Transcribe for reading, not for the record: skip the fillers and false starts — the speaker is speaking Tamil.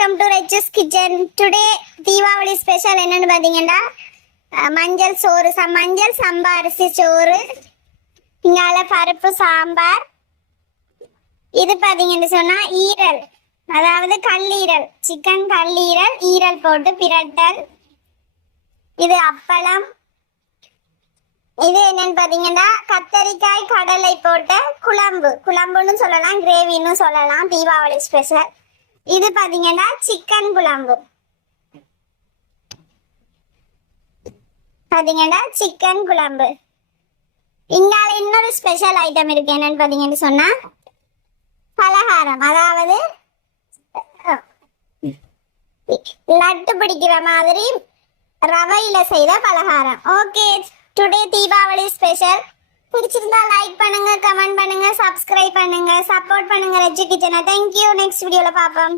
Welcome to riches kitchen. Today Deepavali special என்னன்னு பார்த்தீங்கன்னா மஞ்சள் சோறு, மஞ்சள் சம்பா அரிசி சோறு, இங்கால பருப்பு சாம்பார். இது பார்த்தீங்கன்னு சொன்னா ஈரல், அதாவது கல்லீரல், சிக்கன் கல்லீரல், ஈரல் போட்டு பிரட்டல். இது அப்பளம். இது என்னன்னு பார்த்தீங்கன்னா கத்தரிக்காய் கடலை போட்ட குழம்பு, குழம்புன்னு சொல்லலாம், கிரேவின்னு சொல்லலாம், தீபாவளி ஸ்பெஷல். இது பாத்தீங்கன்னா சிக்கன் குழம்பு, பாத்தீங்கன்னா சிக்கன் குழம்பு. இங்கால இன்னொரு ஸ்பெஷல் ஐட்டம் இருக்கு, என்னன்னு பாத்தீங்கன்னு சொன்னா பலகாரம், அதாவது லட்டு பிடிக்கிற மாதிரி ரவையில செய்த பலகாரம். Okay, today Deepavali special. பிடிச்சிருந்தா லைக் பண்ணுங்க, கமெண்ட் பண்ணுங்க, சப்ஸ்கிரைப் பண்ணுங்க, சப்போர்ட் பண்ணுங்க ரெஜி கிச்சனை. தேங்க்யூ. நெக்ஸ்ட் வீடியோல பார்ப்போம்.